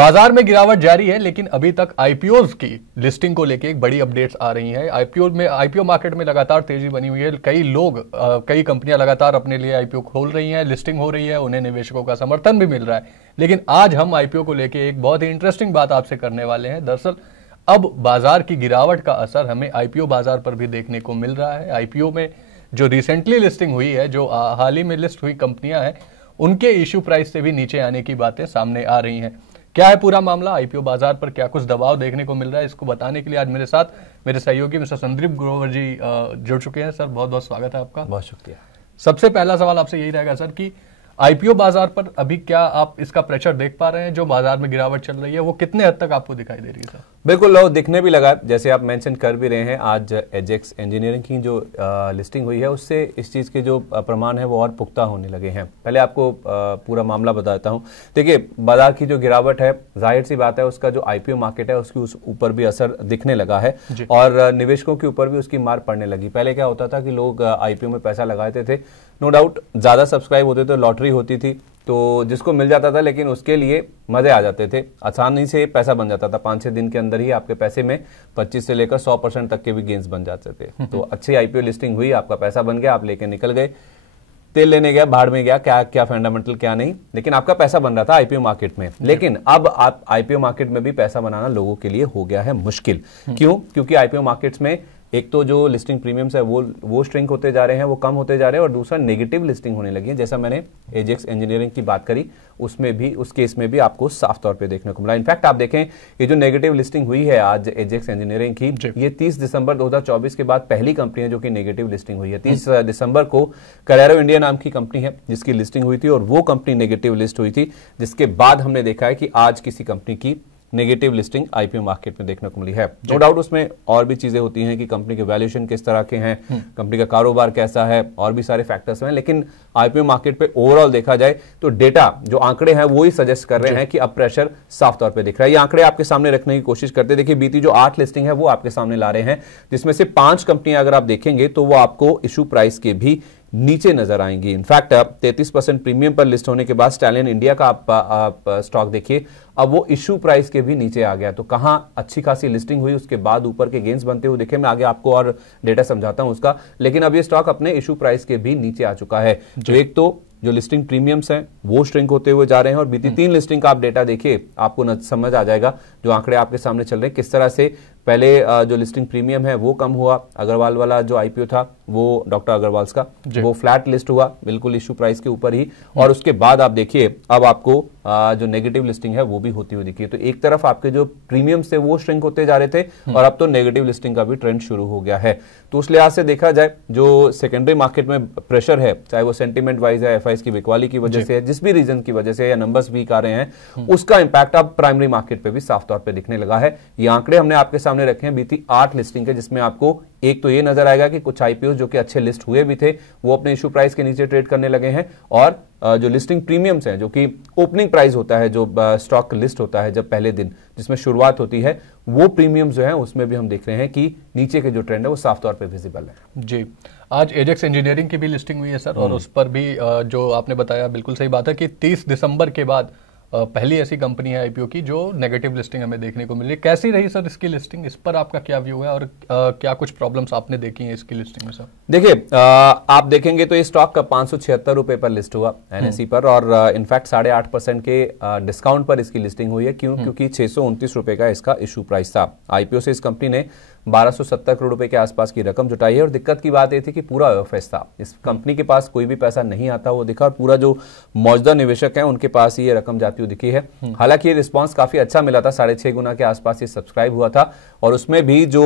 बाजार में गिरावट जारी है, लेकिन अभी तक आईपीओज की लिस्टिंग को लेकर एक बड़ी अपडेट्स आ रही हैं। आईपीओ मार्केट में लगातार तेजी बनी हुई है। कई कंपनियां लगातार अपने लिए आईपीओ खोल रही हैं, लिस्टिंग हो रही है, उन्हें निवेशकों का समर्थन भी मिल रहा है। लेकिन आज हम आईपीओ को लेकर एक बहुत ही इंटरेस्टिंग बात आपसे करने वाले हैं। दरअसल अब बाजार की गिरावट का असर हमें आईपीओ बाजार पर भी देखने को मिल रहा है। आईपीओ में जो रिसेंटली लिस्टिंग हुई है, जो हाल ही में लिस्ट हुई कंपनियां हैं, उनके इश्यू प्राइस से भी नीचे आने की बातें सामने आ रही हैं। क्या है पूरा मामला, आईपीओ बाजार पर क्या कुछ दबाव देखने को मिल रहा है, इसको बताने के लिए आज मेरे साथ मेरे सहयोगी मिस्टर संदीप ग्रोवर जी जुड़ चुके हैं। सर बहुत बहुत स्वागत है आपका। बहुत शुक्रिया। सबसे पहला सवाल आपसे यही रहेगा सर कि आईपीओ बाजार पर अभी क्या आप इसका प्रेशर देख पा रहे हैं? जो बाजार में गिरावट चल रही है वो कितने हद तक आपको दिखाई दे रही है सर? बिल्कुल लो दिखने भी लगा, जैसे आप मेंशन कर भी रहे हैं। आज एजेक्स इंजीनियरिंग की जो लिस्टिंग हुई है उससे इस चीज़ के जो प्रमाण है वो और पुख्ता होने लगे हैं। पहले आपको पूरा मामला बताता हूं। देखिए, बाजार की जो गिरावट है, जाहिर सी बात है उसका जो आईपीओ मार्केट है उसकी उस ऊपर भी असर दिखने लगा है और निवेशकों के ऊपर भी उसकी मार पड़ने लगी। पहले क्या होता था कि लोग आईपीओ में पैसा लगाते थे, नो डाउट ज़्यादा सब्सक्राइब होते थे, लॉटरी होती थी तो जिसको मिल जाता था, लेकिन उसके लिए मजे आ जाते थे, आसानी से पैसा बन जाता था। 5-6 दिन के अंदर ही आपके पैसे में 25 से लेकर 100% तक के भी गेन्स बन जाते थे। तो अच्छी आईपीओ लिस्टिंग हुई, आपका पैसा बन गया, आप लेके निकल गए, तेल लेने गया, भाड़ में गया, क्या क्या फंडामेंटल क्या नहीं, लेकिन आपका पैसा बन रहा था आईपीओ मार्केट में। लेकिन अब आप आईपीओ मार्केट में भी पैसा बनाना लोगों के लिए हो गया है मुश्किल। क्यों? क्योंकि आईपीओ मार्केट्स में एक तो जो लिस्टिंग प्रीमियम्स है वो श्रिंक होते जा रहे हैं, वो कम होते जा रहे हैं, और दूसरा नेगेटिव लिस्टिंग होने लगी है। जैसा मैंने एजेक्स इंजीनियरिंग की बात करी, उसमें भी, उस केस में भी आपको साफ तौर पे देखने को मिला। इनफैक्ट आप देखें, ये जो नेगेटिव लिस्टिंग हुई है आज एजेक्स इंजीनियरिंग की, ये 30 दिसंबर 2024 के बाद पहली कंपनी है जो कि नेगेटिव लिस्टिंग हुई है। 30 दिसंबर को कैरेरो इंडिया नाम की कंपनी है जिसकी लिस्टिंग हुई थी और वो कंपनी नेगेटिव लिस्ट हुई थी, जिसके बाद हमने देखा है कि आज किसी कंपनी की नेगेटिव लिस्टिंग आईपीओ मार्केट में देखने को मिली है। नो डाउट उसमें और भी चीजें होती हैं कि कंपनी के वैल्यूएशन किस तरह के हैं, कंपनी का कारोबार कैसा है, और भी सारे फैक्टर्स हैं। लेकिन आईपीओ मार्केट पे ओवरऑल देखा जाए तो डेटा, जो आंकड़े हैं वो ही सजेस्ट कर रहे हैं कि अब प्रेशर साफ तौर पे दिख रहा है। ये आंकड़े आपके सामने रखने की कोशिश करते हैं। देखिए, बीती जो 8 लिस्टिंग है वो आपके सामने ला रहे हैं, जिसमें से 5 कंपनियां अगर आप देखेंगे तो वो आपको इशू प्राइस के भी नीचे नजर आएंगी। इनफैक्ट 33% प्रीमियम पर लिस्ट होने के बाद स्टैलियन इंडिया का आप स्टॉक देखिए, अब वो इशू प्राइस के भी नीचे आ गया। तो कहां अच्छी खासी लिस्टिंग हुई, उसके बाद ऊपर के गेंस बनते हुए देखे। मैं आगे आपको और डेटा समझाता हूं उसका, लेकिन अब ये स्टॉक अपने इशू प्राइस के भी नीचे आ चुका है। तो एक तो जो लिस्टिंग प्रीमियम्स हैं वो श्रिंक होते हुए जा रहे हैं, और बीती 3 लिस्टिंग का आप डेटा देखिए, आपको समझ आ जाएगा जो आंकड़े आपके सामने चल रहे हैं किस तरह से। पहले जो लिस्टिंग प्रीमियम है वो कम हुआ, अग्रवाल वाला जो आईपीओ था वो डॉक्टर अग्रवाल का, वो फ्लैट लिस्ट हुआ बिल्कुल इशू प्राइस के ऊपर ही, और उसके बाद आप देखिए अब आपको जो नेगेटिव लिस्टिंग है वो भी होती हुई दिखी है। तो एक तरफ आपके जो प्रीमियम्स थे वो श्रिंक होते जा रहे थे, और अब तो नेगेटिव लिस्टिंग का भी ट्रेंड शुरू हो गया है। तो उस लिहाज से देखा जाए, जो सेकेंडरी मार्केट में प्रेशर है, चाहे वो सेंटीमेंट वाइज है, एफआईएस की बिकवाली की वजह से, जिस भी रीजन की वजह से, या नंबर्स वीक आ रहे हैं, उसका इंपैक्ट अब प्राइमरी मार्केट पे भी साफ तौर पे दिखने लगा है। ये आंकड़े हमने आपके सामने रखे हैं बीती 8 लिस्टिंग के, जिसमें आपको एक तो ये नजर आएगा कि कुछ आईपीओ जो कि अच्छे लिस्ट हुए भी थे वो अपने इशू प्राइस के नीचे ट्रेड करने लगे हैं, और जो लिस्टिंग प्रीमियम्स हैं, जो कि ओपनिंग प्राइस होता है, जो स्टॉक लिस्ट होता है जब पहले दिन जिसमें शुरुआत होती है, वो प्रीमियम जो है उसमें भी हम देख रहे हैं कि नीचे के जो ट्रेंड है वो साफ तौर पे विजिबल है। जी, आज एजेक्स इंजीनियरिंग की भी लिस्टिंग हुई है सर, और उस पर भी जो आपने बताया बिल्कुल सही बात है कि 30 दिसंबर के बाद पहली ऐसी कंपनी है आईपीओ की जो नेगेटिव लिस्टिंग हमें देखने को मिली। कैसी रही सर इसकी लिस्टिंग, इस पर आपका क्या व्यू है, और क्या कुछ प्रॉब्लम्स आपने देखी हैं इसकी लिस्टिंग में सर? देखिए, आप देखेंगे तो ये स्टॉक का 576 रुपए पर लिस्ट हुआ एनएसई पर, और इनफैक्ट 8.5% के डिस्काउंट पर इसकी लिस्टिंग हुई है। क्यों? क्योंकि 629 रुपए का इसका इशू प्राइस था। आईपीओ से इस कंपनी ने 1270 करोड़ रुपए के आसपास की रकम जुटाई है, और दिक्कत की बात यह थी कि पूरा ओएफएस था, इस कंपनी के पास कोई भी पैसा नहीं आता वो दिखा, और पूरा जो मौजूदा निवेशक है उनके पास ये रकम जाती हुई दिखी है। हालांकि ये रिस्पांस काफी अच्छा मिला था, 6.5 गुना के आसपास ये सब्सक्राइब हुआ था, और उसमें भी जो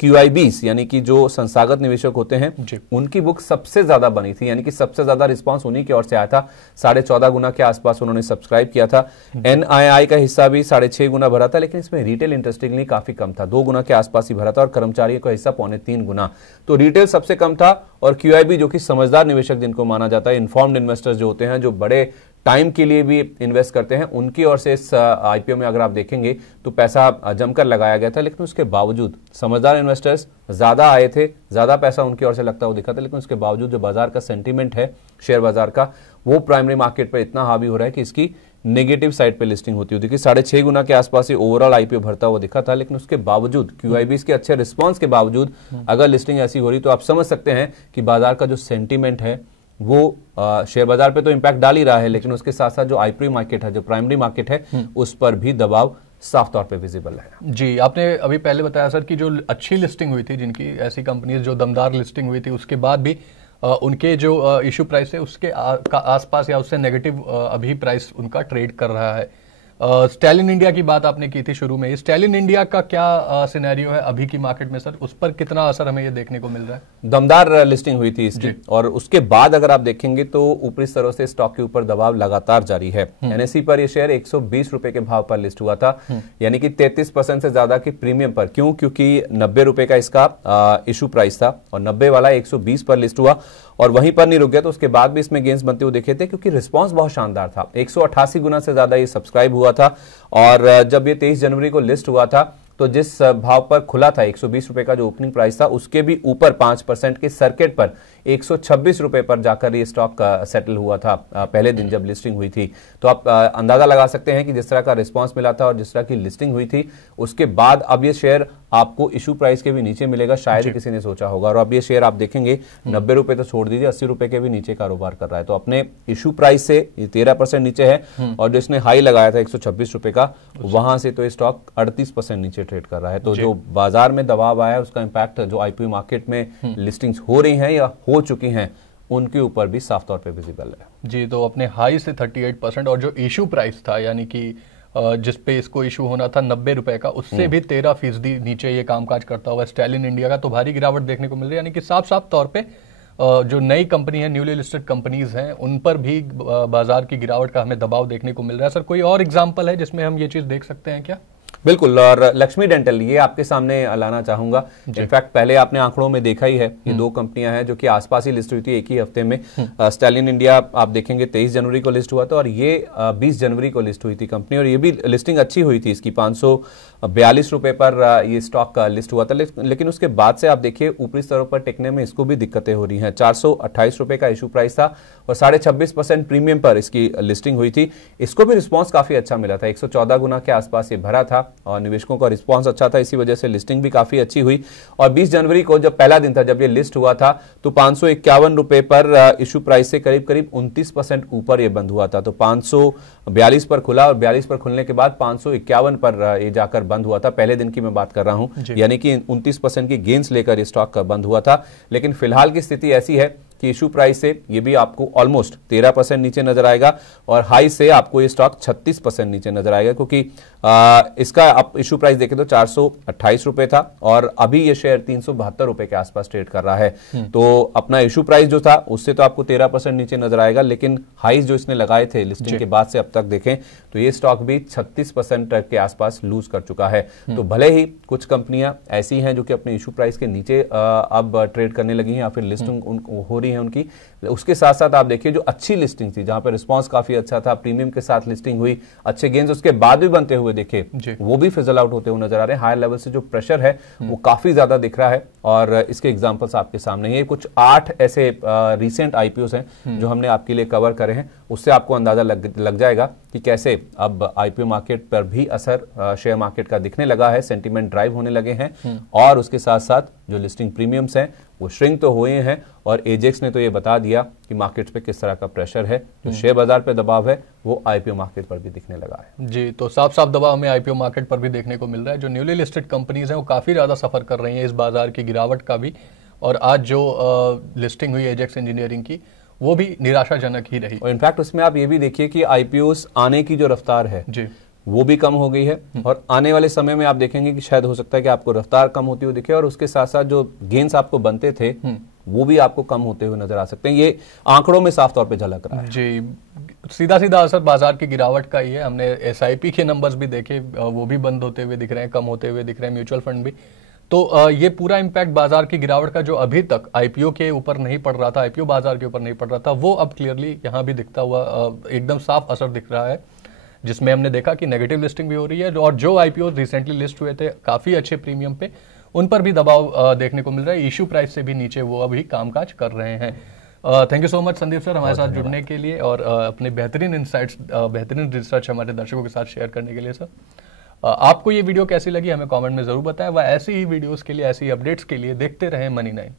QIBs यानी कि जो संस्थागत निवेशक होते हैं उनकी बुक सबसे ज्यादा बनी थी, यानी कि सबसे ज्यादा रिस्पांस उन्हीं की ओर से आया था। 14.5 गुना के आसपास उन्होंने सब्सक्राइब किया था। NII का हिस्सा भी 6.5 गुना भरा था, लेकिन इसमें रिटेल इंटरेस्टिंगली काफी कम था, 2 गुना के आसपास ही भरा था, और कर्मचारियों का हिस्सा 2.25 गुना। तो रिटेल सबसे कम था, और QIB जो कि समझदार निवेशक जिनको माना जाता है, इन्फॉर्म्ड इन्वेस्टर्स जो होते हैं, जो बड़े टाइम के लिए भी इन्वेस्ट करते हैं, उनकी ओर से इस आईपीओ में अगर आप देखेंगे तो पैसा जमकर लगाया गया था, लेकिन उसके बावजूद समझदार इन्वेस्टर्स ज्यादा आए थे, ज्यादा पैसा उनकी ओर से लगता हुआ दिखा था, लेकिन उसके बावजूद जो बाजार का सेंटीमेंट है शेयर बाजार का, वो प्राइमरी मार्केट पर इतना हावी हो रहा है कि इसकी नेगेटिव साइड पे लिस्टिंग होती हुई दिखी। 6.5 गुना के आसपास ही ओवरऑल आईपीओ भरता हुआ दिखा था, लेकिन उसके बावजूद क्यूआईबीज के अच्छे रिस्पांस के बावजूद अगर लिस्टिंग ऐसी हो रही तो आप समझ सकते हैं कि बाजार का जो सेंटीमेंट है वो शेयर बाजार पे तो इंपैक्ट डाल ही रहा है, लेकिन उसके साथ साथ जो आईपीओ मार्केट है, जो प्राइमरी मार्केट है, उस पर भी दबाव साफ तौर पे विजिबल है। जी, आपने अभी पहले बताया सर कि जो अच्छी लिस्टिंग हुई थी, जिनकी ऐसी कंपनीज जो दमदार लिस्टिंग हुई थी, उसके बाद भी उनके जो इशू प्राइस है उसके आसपास या उससे नेगेटिव अभी प्राइस उनका ट्रेड कर रहा है। स्टैलिन इंडिया की बात आपने की थी शुरू में, स्टैलिन इंडिया का क्या सिनेरियो है अभी की मार्केट में सर, उस पर कितना असर हमें ये देखने को मिल रहा है? दमदार लिस्टिंग हुई थी इसकी, और उसके बाद अगर आप देखेंगे तो ऊपरी स्तरों से स्टॉक के ऊपर दबाव लगातार जारी है। एनएसई पर यह शेयर 120 रुपए के भाव पर लिस्ट हुआ था, यानी कि 33% से ज्यादा की प्रीमियम पर। क्यों? क्योंकि 90 रुपए का इसका इशू प्राइस था और 90 वाला 120 पर लिस्ट हुआ, और वहीं पर नहीं रुक गया, तो उसके बाद भी इसमें गेंस बनते हुए दिखे थे, क्योंकि रिस्पांस बहुत शानदार था। 188 गुना से ज्यादा ये सब्सक्राइब हुआ था, और जब ये 23 जनवरी को लिस्ट हुआ था तो जिस भाव पर खुला था 120 रुपए का जो ओपनिंग प्राइस था, उसके भी ऊपर 5% के सर्किट पर 126 रुपए पर जाकर ये स्टॉक सेटल हुआ था पहले दिन जब लिस्टिंग हुई थी। तो आप अंदाजा लगा सकते हैं कि जिस तरह का रिस्पांस मिला था और जिस तरह की लिस्टिंग हुई थी, उसके बाद अब ये शेयर आपको इशू प्राइस के भी नीचे मिलेगा, शायद किसी ने सोचा होगा। और अब ये शेयर आप देखेंगे 90 रुपए तो छोड़ दीजिए, 80 रुपए के भी नीचे कारोबार कर रहा है। तो अपने इशू प्राइस से ये 13% नीचे है, और जो इसने हाई लगाया था 126 रुपए का, वहां से तो ये स्टॉक 38% नीचे ट्रेड कर रहा है। तो जो बाजार में दबाव आया, उसका इंपैक्ट जो आईपीओ मार्केट में लिस्टिंग्स हो रही हैं या हो चुकी हैं, उनके ऊपर भी साफ तौर पे विजिबल है। जी, तो अपने हाई से 38%, और जो इशू प्राइस था यानी कि जिस पे इसको इशू होना था 90 रुपए का, उससे भी 13% नीचे ये कामकाज करता हुआ स्टैलिन इंडिया का तो भारी गिरावट देखने को मिल रही है। यानी कि साफ साफ तौर पे जो नई कंपनी है, न्यूली लिस्टेड कंपनीज हैं, उन पर भी बाजार की गिरावट का हमें दबाव देखने को मिल रहा है। सर, कोई और एग्जाम्पल है जिसमें हम ये चीज देख सकते हैं क्या? बिल्कुल, और लक्ष्मी डेंटल ये आपके सामने लाना चाहूंगा। इनफैक्ट पहले आपने आंकड़ों में देखा ही है, ये दो कंपनियां हैं जो कि आसपास ही लिस्ट हुई थी एक ही हफ्ते में। स्टैलिन इंडिया आप देखेंगे 23 जनवरी को लिस्ट हुआ था, और ये 20 जनवरी को लिस्ट हुई थी कंपनी, और ये भी लिस्टिंग अच्छी हुई थी इसकी, 542 रुपए पर ये स्टॉक लिस्ट हुआ था। लेकिन उसके बाद से आप देखिए ऊपरी स्तरों पर टिकने में इसको भी दिक्कतें हो रही हैं। 428 रुपए का इशू प्राइस था और 26.5% प्रीमियम पर इसकी लिस्टिंग हुई थी। इसको भी रिस्पॉन्स काफी अच्छा मिला था, 114 गुना के आसपास ये भरा था, और निवेशकों का रिस्पांस अच्छा था, इसी वजह से लिस्टिंग भी काफी अच्छी हुई। और 20 जनवरी को जब पहला दिन था, जब ये लिस्ट हुआ था, तो 551 रुपए पर इशू प्राइस से करीब करीब 29% ऊपर ये बंद हुआ था। तो 542 पर खुला, और 42 पर खुलने के बाद 551 पर ये जाकर बंद हुआ था। पहले दिन की मैं बात कर रहा हूं, यानी कि 29% की गेंस लेकर ये स्टॉक बंद हुआ था। लेकिन फिलहाल की स्थिति ऐसी है कि इशू प्राइस से ये भी आपको ऑलमोस्ट 13% नीचे नजर आएगा, और हाई से आपको ये स्टॉक 36% नीचे नजर आएगा, क्योंकि इसका आप इशू प्राइस देखें तो 428 रुपए था, और अभी ये शेयर 372 रुपए के आसपास ट्रेड कर रहा है। तो अपना इशू प्राइस जो था उससे तो आपको 13% नीचे नजर आएगा, लेकिन हाईज जो इसने लगाए थे लिस्टिंग के बाद से अब तक देखें तो ये स्टॉक भी 36% के आसपास लूज कर चुका है। तो भले ही कुछ कंपनियां ऐसी हैं जो कि अपने इशू प्राइस के नीचे अब ट्रेड करने लगी हैं, या फिर लिस्टिंग हो रही है उनकी, उसके साथ साथ आप देखिए जो अच्छी लिस्टिंग थी, जहां पर रिस्पांस काफी अच्छा था, प्रीमियम के साथ लिस्टिंग हुई, अच्छे गेंस उसके बाद भी बनते हुए देखे, वो भी फिजल आउट होते हुए नजर आ रहे हैं। हायर लेवल से जो प्रेशर है वो काफी ज्यादा दिख रहा है, और इसके एग्जांपल्स आपके सामने हैं। कुछ 8 ऐसे रिसेंट आईपीओस हैं जो हमने आपके लिए कवर करे हैं, उससे आपको अंदाजा लग जाएगा कि कैसे अब आईपीओ मार्केट पर भी असर शेयर मार्केट का दिखने लगा है, सेंटीमेंट ड्राइव होने लगे हैं, और उसके साथ साथ जो लिस्टिंग प्रीमियम्स हैं वो श्रिंक तो हुए हैं, और एजेक्स ने तो ये बता दिया कि मार्केट पे किस तरह का प्रेशर है। जो शेयर बाजार पे दबाव है वो आईपीओ मार्केट पर भी दिखने लगा है। जी, तो साफ साफ दबाव हमें आईपीओ मार्केट पर भी देखने को मिल रहा है। जो न्यूली लिस्टेड कंपनीज हैं वो काफी ज्यादा सफर कर रही हैं इस बाजार की गिरावट का भी, और आज जो लिस्टिंग हुई एजेक्स इंजीनियरिंग की, वो भी निराशाजनक ही रही। और इनफैक्ट उसमें आप ये भी देखिए कि आईपीओस आने की जो रफ्तार है जी, वो भी कम हो गई है, और आने वाले समय में आप देखेंगे कि शायद हो सकता है कि आपको रफ्तार कम होती हुई दिखे, और उसके साथ साथ जो गेंस आपको बनते थे वो भी आपको कम होते हुए नजर आ सकते हैं। ये आंकड़ों में साफ तौर पे झलक रहा है। जी, सीधा सीधा असर बाजार की गिरावट का ही है। हमने एसआईपी के नंबर्स भी देखे, वो भी बंद होते हुए दिख रहे हैं, कम होते हुए दिख रहे हैं, म्यूचुअल फंड भी। तो ये पूरा इम्पैक्ट बाजार की गिरावट का जो अभी तक आईपीओ के ऊपर नहीं पड़ रहा था, आईपीओ बाजार के ऊपर नहीं पड़ रहा था, वो अब क्लियरली यहाँ भी दिखता हुआ एकदम साफ असर दिख रहा है, जिसमें हमने देखा कि नेगेटिव लिस्टिंग भी हो रही है और जो आईपीओ रिसेंटली लिस्ट हुए थे काफी अच्छे प्रीमियम पे, उन पर भी दबाव देखने को मिल रहा है। इशू प्राइस से भी नीचे वो अभी कामकाज कर रहे हैं। Thank you so much Sandeep sir हमारे साथ जुड़ने के लिए और अपने बेहतरीन इंसाइट्स, बेहतरीन रिसर्च हमारे दर्शकों के साथ शेयर करने के लिए सर। आपको ये वीडियो कैसी लगी हमें कमेंट में जरूर बताएं। वह ऐसी ही वीडियोस के लिए, ऐसी अपडेट्स के लिए देखते रहें मनी9।